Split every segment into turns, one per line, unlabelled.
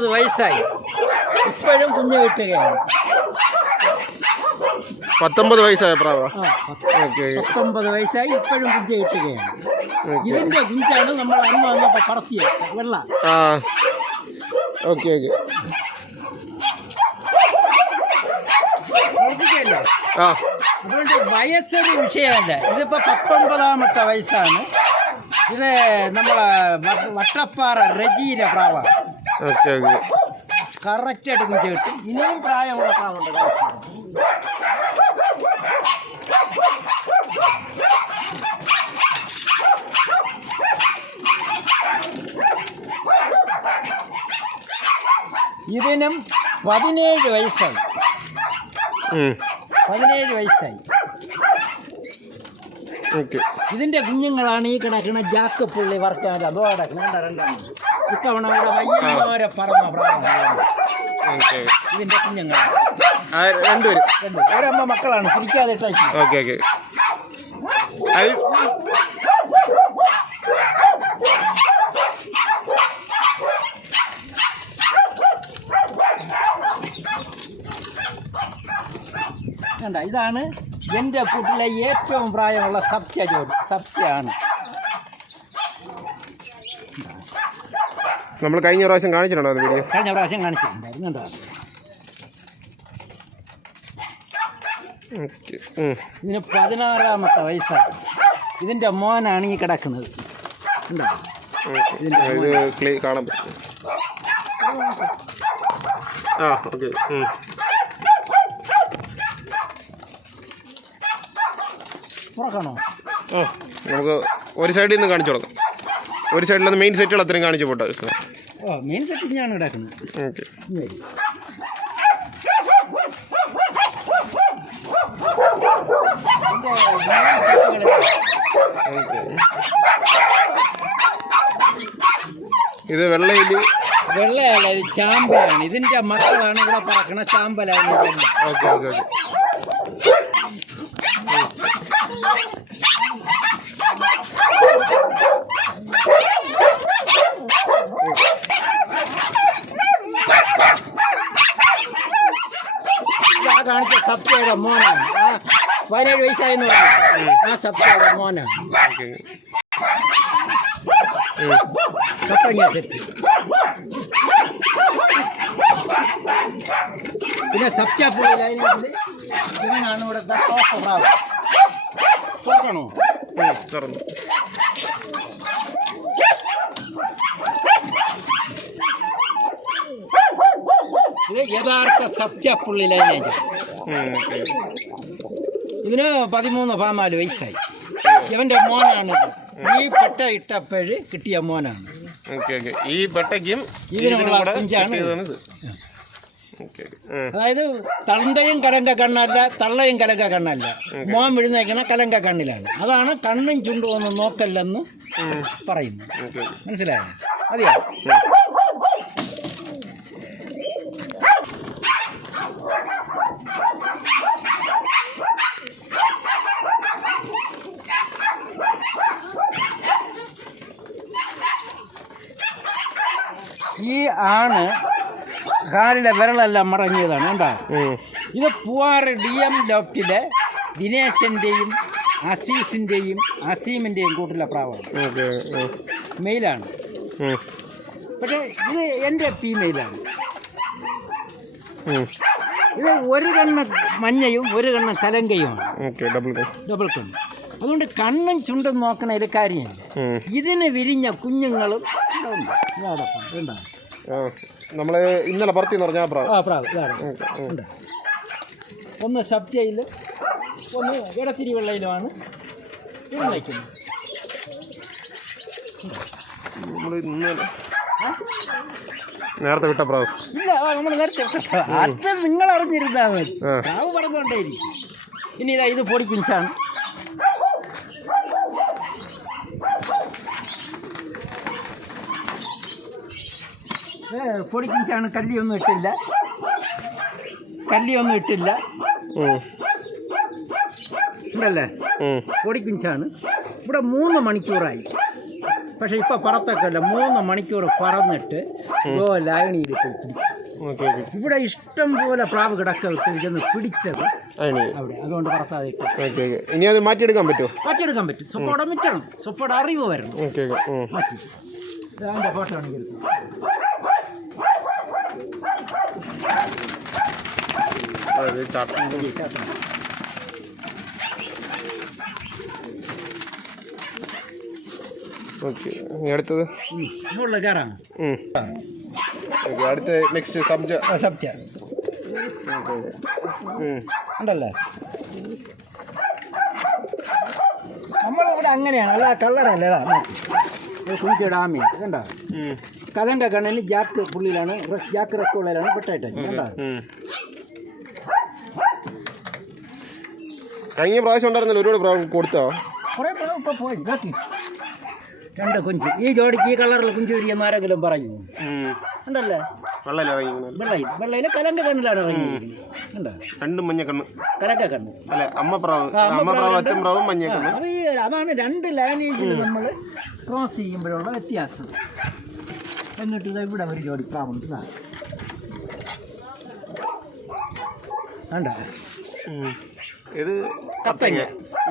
പത്തൊൻപത് വയസ്സായി. ഇപ്പോഴും കുഞ്ഞ് കിട്ടുകയാണ്.
പത്തൊമ്പത് വയസ്സായ പ്രാവ?
പത്തൊമ്പത് വയസ്സായി ഇപ്പോഴും കുഞ്ചു കിട്ടുകയാണ്. ഇതിന്റെ കുഞ്ചാണ് നമ്മൾ അന്ന് വന്നപ്പോ പറത്തിയത് വെള്ള.
Okay okay.
അതുകൊണ്ട് വയസ്സൊരു വിഷയമല്ല. ഇതിപ്പോ പത്തൊമ്പതാമത്തെ വയസ്സാണ്. ഇത് നമ്മളെ വട്ടപ്പാറ റജീര പ്രാവാണ്
ഓക്കെ ഓക്കെ.
കറക്റ്റായിട്ട് കുഞ്ച കിട്ടും. ഇനിയും പ്രായമുള്ള പ്രാവുണ്ട് ഇതിനും പതിനേഴ് വയസ്സായി. പതിനേഴ് വയസ്സായി.
ഓക്കെ.
ഇതിന്റെ കുഞ്ഞുങ്ങളാണ് ഈ കിടക്കുന്ന ജാക്കപ്പുള്ളി വർക്കാതെ അതോ കിടക്കുന്ന രണ്ടെണ്ണം ഇത്തവണ വയ്യോരെ പറന്ന ഇതിന്റെ കുഞ്ഞുങ്ങളാണ്.
രണ്ടുപേരും.
രണ്ട് ഒരമ്മ മക്കളാണ് തിരിക്കാതെ
ഓക്കെ ഓക്കെ.
കണ്ട ഇതാണ് എന്റെ കൂട്ടിലെ ഏറ്റവും പ്രായമുള്ള സബ്ച ജോലി സബ്ചയാണ്
നമ്മൾ കഴിഞ്ഞ പ്രാവശ്യം കാണിച്ചിട്ടുണ്ടോ അത് വീഡിയോ
കഴിഞ്ഞ പ്രാവശ്യം കാണിച്ചിട്ടുണ്ടായിരുന്നു. ഇതിന് പതിനാറാമത്തെ വയസ്സാണ്. ഇതിന്റെ മോനാണ് ഈ കിടക്കുന്നത്. കണ്ടോ
ഓക്കെ. ആ, ഇത് ക്ലീ കാണാൻ പറ്റും. ആ ഓക്കെ.
തുറക്കണോ
നമുക്ക് ഒരു സൈഡിൽ നിന്ന് കാണിച്ചു തുടങ്ങാം ഒരു സൈഡിൽ നിന്ന് മെയിൻ സെറ്റുകൾ അത്രയും കാണിച്ചു പോട്ടെ
ഓ മെയിൻ സെറ്റിങ്ങാണ് കിടക്കുന്നത്.
ഓക്കെ. ഇത് വെള്ളയിൽ?
വെള്ളയല്ല ഇത് ചാമ്പലാണ് ഇതിന്റെ മക്കളാണ് ഇവിടെ പറക്കണ ചാമ്പലാണ്
ഓക്കെ ഓക്കെ ഓക്കെ
ആ കാണിച്ച സപ്തയുടെ മോനാണ് ആ പതിനേഴ് വയസ്സായെന്ന് പറഞ്ഞു. ആ സപ്തയുടെ മോനാണ്
ഓക്കെ
കപ്പങ്ങ സെറ്റ് പിന്നെ സപ്ത പുള്ളി ലൈനുണ്ട് ഇവനാണ് ഇവിടുത്തെ ടോപ്പ് പ്രാവ് തുറക്കണോ?
ഉം, തുറന്നു.
ഇത് യഥാർത്ഥ സപ്ത ഇതിന് പതിമൂന്ന് പതിനാല് വയസ്സായി. ഇവന്റെ മോനാണ് ഈ പെട്ട ഇട്ടപ്പോഴ് കിട്ടിയ മോനാണ്.
ഈ പെട്ടയ്ക്കും
ഇതിനുള്ള കുഞ്ചാണ്
ഉം.
അതായത് തന്തയും കലങ്ക കണ്ണല്ല തള്ളയും കലങ്ക കണ്ണല്ല. മോൻ വിഴുന്നേക്കണ കലങ്ക കണ്ണിലാണ്. അതാണ് കണ്ണും ചുണ്ടും ഒന്നും നോക്കല്ലെന്ന്. പറയുന്നു മനസ്സിലായോ? അതെയോ ഈ ആണ് കാലിന്റെ വിരളെല്ലാം മടങ്ങിയതാണ് കണ്ടോ? ഇത് പൂവാർ ഡി എം ലോഫ്റ്റിലെ ദിനേശന്റെയും അസീസിന്റെയും അസീമിന്റെയും കൂട്ടിലെ പ്രാവാണ്. മെയിലാണ്. പക്ഷേ ഇത് എന്റെ ഫീമെയിലാണ്. ഇത് ഒരു കണ്ണ് മഞ്ഞയും ഒരു കണ്ണ് തലങ്കയുമാണ്
ഡബിൾ
കണ്ണ്. അതുകൊണ്ട് കണ്ണും ചുണ്ടും നോക്കണ ഒരു കാര്യമില്ല. ഇതിന് വിരിഞ്ഞ കുഞ്ഞുങ്ങളും ഇവിടെ
നമ്മൾ ഇന്നലെ പറത്തി എന്ന് പറഞ്ഞാൽ പ്രാവ്.
ആ പ്രാവ് ഇതാണ് ഉണ്ട്. ഒന്ന് സബ്ജയിലും ഒന്ന് ഇടത്തിരി വെള്ളയിലുമാണ് ഇത് വയ്ക്കുന്നത്.
നമ്മൾ ഇന്നലെ നേരത്തെ വിട്ട പ്രാവ്.
ഇല്ല നമ്മൾ നേരത്തെ. അത് നിങ്ങൾ അറിഞ്ഞിരുന്നാൽ മതി. പ്രാവ് പറഞ്ഞുകൊണ്ടേയിരിക്കും ഇനി ഇതാ ഇത് പൊടിപ്പിഞ്ചാണ് പൊടിപ്പിഞ്ചാണ് കല്ലിയൊന്നും ഇട്ടില്ല. കല്ലിയൊന്നും ഇട്ടില്ല. ഉണ്ടല്ലേ
ഉം.
പൊടിപ്പിഞ്ചാണ് ഇവിടെ മൂന്ന് മണിക്കൂറായി. പക്ഷെ ഇപ്പൊ പറത്തൊക്കെ മൂന്ന് മണിക്കൂർ പറന്നിട്ട് ലായണിയിൽ പോയി പിടിച്ചു ഇവിടെ ഇഷ്ടം പോലെ പ്രാവ് കിടക്ക വിട്ട് ചെന്ന് പിടിച്ചത് അവിടെ. അതുകൊണ്ട് പറത്താതെ
ഇനി അത് മാറ്റിയെടുക്കാൻ പറ്റുമോ?
മാറ്റിയെടുക്കാൻ പറ്റും. സ്വപ്പോടെ മിറ്റണം. സ്വപ്പോടെ അറിവ് വരണം മാറ്റി ഫോട്ടോ ആണെങ്കിൽ
അതെ ചാട്ടം ഓക്കെ ഇനി അടുത്തത്
മുകളിൽ കയറാണ്
ഓക്കെ അടുത്ത നെക്സ്റ്റ് സബ്ജ
സബ്ജ ഉണ്ടല്ലേ നമ്മളിവിടെ അങ്ങനെയാണ് അല്ല കളറല്ലേ കുഞ്ചി ഡാമി കണ്ടോ കലങ്ക കണ്ണിന് ജാക്ക് പുള്ളിയിലാണ് റെ- ജാക്ക് റെക്കോളിലാണ് പെട്ടായിട്ട് കണ്ടോ
കഴിഞ്ഞ പ്രാവശ്യം ഉണ്ടായിരുന്നല്ലോ ഒരുപാട് പ്രാവശ്യം കൊടുത്തോ?
കുറേ പോയി നോക്കി രണ്ട് കുഞ്ച്. ഈ ജോഡിക്ക് ഈ കളറിൽ കുഞ്ചു വിരിയെന്ന് ആരെങ്കിലും പറയൂ. ഉണ്ടല്ലേ?
വെള്ളമല്ല വാങ്ങിക്കുന്നത്
വെള്ളയിൽ വെള്ളയിൽ കലങ്ക കണ്ണിലാണ് ഇറങ്ങിയിരിക്കുന്നത്. കണ്ടോ
രണ്ടും മഞ്ഞ കണ്ണ്.
കലങ്ക കണ്ണ്.
അല്ല അമ്മ പ്രാവ്
അമ്മ
പ്രാവ്
പ്രാവുണ്ട്.
അച്ഛൻ പ്രാവും മഞ്ഞ കണ്ണ്.
അത് അതാണ് രണ്ട് ലാംഗ്വേജിൽ നമ്മൾ ക്രോസ് ചെയ്യുമ്പോഴുള്ള വ്യത്യാസം. എന്നിട്ട് ഇത് ഇവിടെ ഒരു ജോഡി പ്രാവുണ്ട്.
വേണ്ട. ഇത് കത്തങ്ങ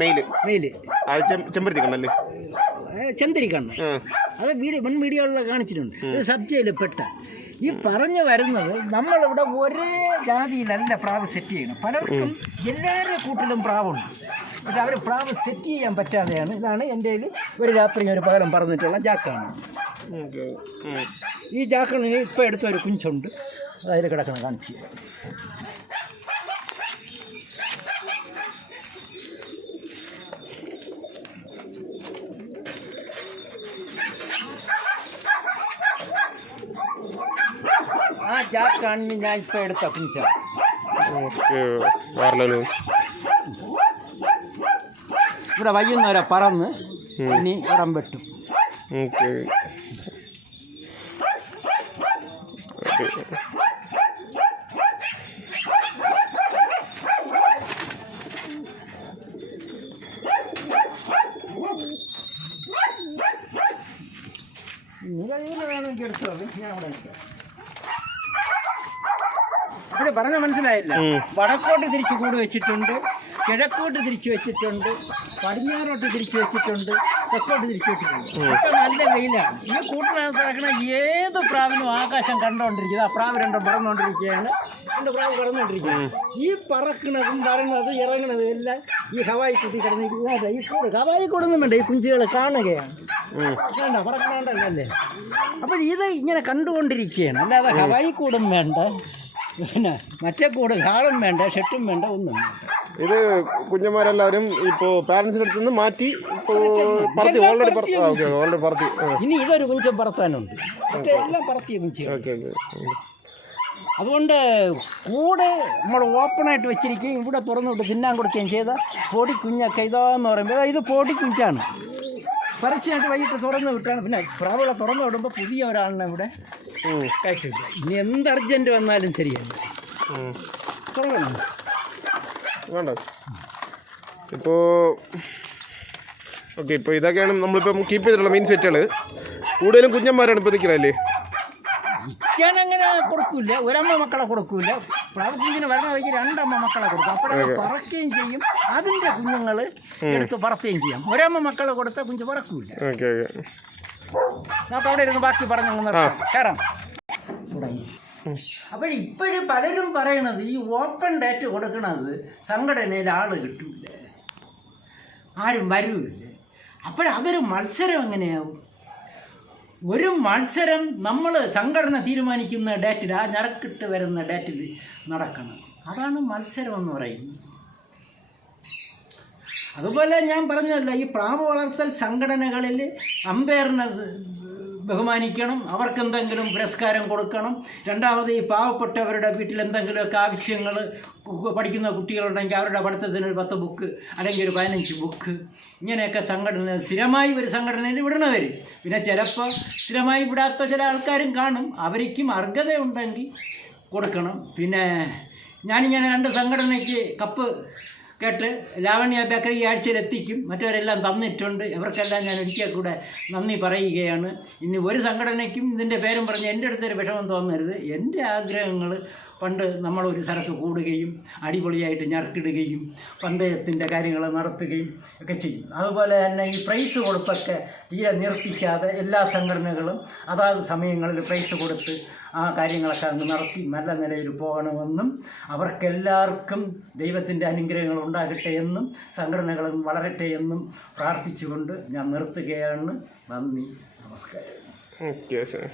മെയിൽ. മെയിൽ. ചെമ്പരത്തി കണ്ണല്ലേ
ചെന്തരി കണ്ണ്. അത് വീഡിയോ മുൻ വീഡിയോകളിൽ കാണിച്ചിട്ടുണ്ട്. ഇത് സബ്ജയിൽ പെട്ട. ഈ പറഞ്ഞു വരുന്നത് നമ്മളിവിടെ ഒരേ ജാതിയിലല്ല പ്രാവ് സെറ്റ് ചെയ്യണം. പലർക്കും എല്ലാവരുടെ കൂട്ടിലും പ്രാവുണ്ട്. പക്ഷെ അവർ പ്രാവ് സെറ്റ് ചെയ്യാൻ പറ്റാതെയാണ് ഇതാണ് എന്റെ കയ്യിൽ ഒരു രാത്രി ഒരു പകരം പറഞ്ഞിട്ടുള്ള ജാക്കാണ്. ഈ ജാക്കണിന് ഇപ്പോൾ എടുത്ത ഒരു കുഞ്ചുണ്ട് അതിൽ കിടക്കണം കാണിച്ച് ആ ജാക്കാണിന് ഞാൻ ഇപ്പോൾ എടുത്ത
വേറെല്ലോ
ഇവിടെ വൈകുന്നേരം പറന്ന് ഇനി ഇടം വെട്ടും.
ഓക്കെ. ഓക്കെ
ഇവിടെ പറഞ്ഞ മനസ്സിലായില്ല. വടക്കോട്ട് തിരിച്ച് കൂട് വെച്ചിട്ടുണ്ട് കിഴക്കോട്ട് തിരിച്ച് വെച്ചിട്ടുണ്ട് പടിഞ്ഞാറോട്ട് തിരിച്ച് വെച്ചിട്ടുണ്ട് തെക്കോട്ട് തിരിച്ച് വെച്ചിട്ടുണ്ട്. ഇപ്പൊ നല്ല വെയിലാണ്. ഈ കൂട്ടിനകത്ത് ഏത് പ്രാവിനും ആകാശം കണ്ടുകൊണ്ടിരിക്കുന്നത് ആ പ്രാവ് രണ്ടും പറന്നുകൊണ്ടിരിക്കുകയാണ് രണ്ട് പ്രാവ് പറന്നുകൊണ്ടിരിക്കുകയാണ് ഈ പറക്കുന്നതും പറയുന്നതും ഇറങ്ങുന്നതും എല്ലാം ഈ ഹവായി കുട്ടി കിടന്നിരിക്കുന്നത് ഈ കൂട് ഹവായി കൂടൊന്നും വേണ്ട ഈ കുഞ്ചുകൾ കാണുകയാണ്. വേണ്ട പറക്കണോണ്ടല്ലേ? അപ്പോൾ ഇത് ഇങ്ങനെ കണ്ടുകൊണ്ടിരിക്കുകയാണ്. അല്ലാതെ ഹവായി കൂടും വേണ്ട. പിന്നെ മറ്റേ കൂട് ഹാളും വേണ്ട ഷെട്ടും വേണ്ട ഒന്നും വേണ്ട.
ഇത് കുഞ്ഞന്മാരെല്ലാവരും ഇപ്പോൾ പാരൻസിന്റെ അടുത്ത് നിന്ന് മാറ്റി ഇപ്പോൾ പറത്തി ഓൾറെഡി പറത്തി. ഓക്കെ ഓൾറെഡി പറത്തി.
ഇനി ഇതൊരു കുഞ്ചം പറത്താനുണ്ട്. മറ്റേ എല്ലാം പറത്തിയ കുഞ്ചികൾ
ഓക്കെ ഓക്കെ
അതുകൊണ്ട് കൂടെ നമ്മൾ ഓപ്പണായിട്ട് വെച്ചിരിക്കുകയും ഇവിടെ തുറന്നു വിട്ട് തിന്നാൻ കൊടുക്കുകയും ചെയ്ത പൊടി കുഞ്ഞൊക്കെ ഇതാന്ന് പറയുമ്പോൾ ഇത് പൊടി കുഞ്ചാണ്. പരസ്യമായിട്ട് വൈകിട്ട് തുറന്നു വിട്ടാണ്. പിന്നെ പ്രാവുകളെ തുറന്നു വിടുമ്പോൾ പുതിയ ഒരാളിനെ ഇവിടെ കയറ്റില്ല. ഇനി എന്ത് അർജന്റ് വന്നാലും ശരിയല്ല.
വേണ്ട. ഇപ്പോൾ ഓക്കെ ഇപ്പോൾ ഇതൊക്കെയാണ് നമ്മളിപ്പം കീപ്പ് ചെയ്തിട്ടുള്ള മെയിൻ സെറ്റുകൾ കൂടുതലും കുഞ്ഞന്മാരാണ് ഇപ്പോൾ നിൽക്കുന്നതല്ലേ
വിൽക്കാൻ അങ്ങനെ കൊടുക്കൂല ഒരമ്മ മക്കളെ കൊടുക്കൂല കുഞ്ഞിന് വരണ വഴിക്ക് രണ്ടമ്മ മക്കളെ കൊടുക്കും. അപ്പോഴത് പറക്കുകയും ചെയ്യും. അതിന്റെ കുഞ്ഞുങ്ങൾ എടുത്ത് പറത്തുകയും ചെയ്യാം. ഒരമ്മ മക്കളെ കൊടുത്ത കുഞ്ഞ് പറക്കൂല നമുക്ക് അവിടെ ഇരുന്ന് ബാക്കി പറഞ്ഞു കയറാം തുടങ്ങി അപ്പോൾ ഇപ്പോഴും പലരും പറയണത് ഈ ഓപ്പൺ ഡേറ്റ് കൊടുക്കണത് സംഘടനയിൽ ആൾ കിട്ടൂല. ആരും വരൂല്ലേ അപ്പോഴതൊരു മത്സരം എങ്ങനെയാവും? ഒരു മത്സരം നമ്മൾ സംഘടന തീരുമാനിക്കുന്ന ഡേറ്റിൽ ആ ഞറക്കിട്ട് വരുന്ന ഡേറ്റിൽ നടക്കണം. അതാണ് മത്സരം എന്ന് പറയുന്നത്. അതുപോലെ ഞാൻ പറഞ്ഞല്ലോ ഈ പ്രാവ് വളർത്തൽ സംഘടനകളിൽ അമ്പയറിനെ ബഹുമാനിക്കണം അവർക്ക് എന്തെങ്കിലും പുരസ്കാരം കൊടുക്കണം. രണ്ടാമത് ഈ പാവപ്പെട്ടവരുടെ വീട്ടിൽ എന്തെങ്കിലുമൊക്കെ ആവശ്യങ്ങൾ പഠിക്കുന്ന കുട്ടികളുണ്ടെങ്കിൽ അവരുടെ പഠിത്തത്തിന് ഒരു പത്ത് ബുക്ക് അല്ലെങ്കിൽ ഒരു പതിനഞ്ച് ബുക്ക് ഇങ്ങനെയൊക്കെ സംഘടന സ്ഥിരമായി ഒരു സംഘടനയിൽ വിടണവർ പിന്നെ ചിലപ്പോൾ സ്ഥിരമായി വിടാത്ത ചില ആൾക്കാരും കാണും. അവർക്കും അർഹതയുണ്ടെങ്കിൽ കൊടുക്കണം. പിന്നെ ഞാനിങ്ങനെ രണ്ട് സംഘടനയ്ക്ക് കപ്പ് കേട്ട് ലാവണ്യ ബേക്കറി ഈ ആഴ്ചയിൽ എത്തിക്കും. മറ്റവരെല്ലാം തന്നിട്ടുണ്ട്. ഇവർക്കെല്ലാം ഞാൻ ഒരിക്കൽ കൂടെ നന്ദി പറയുകയാണ്. ഇനി ഒരു സംഘടനയ്ക്കും ഇതിന്റെ പേരും പറഞ്ഞ് എന്റെ അടുത്തൊരു വിഷമം തോന്നരുത്. എന്റെ ആഗ്രഹങ്ങൾ പണ്ട് നമ്മൾ ഒരു സ്ഥലത്ത് കൂടുകയും അടിപൊളിയായിട്ട് ഞറുക്കിടുകയും പന്തയത്തിന്റെ കാര്യങ്ങൾ നടത്തുകയും ഒക്കെ ചെയ്യും. അതുപോലെ തന്നെ ഈ പ്രൈസ് കൊടുപ്പൊക്കെ തീരെ നിർപ്പിക്കാതെ എല്ലാ സംഘടനകളും അതാത് സമയങ്ങളിൽ പ്രൈസ് കൊടുത്ത് ആ കാര്യങ്ങളൊക്കെ അങ്ങ് നടത്തി നല്ല നിലയിൽ പോകണമെന്നും അവർക്കെല്ലാവർക്കും ദൈവത്തിന്റെ അനുഗ്രഹങ്ങൾ ഉണ്ടാകട്ടെ എന്നും സംഘടനകളും വളരട്ടെ എന്നും പ്രാർത്ഥിച്ചുകൊണ്ട് ഞാൻ നിർത്തുകയാണ്. നന്ദി. നമസ്കാരം.
ഓക്കെ ശരി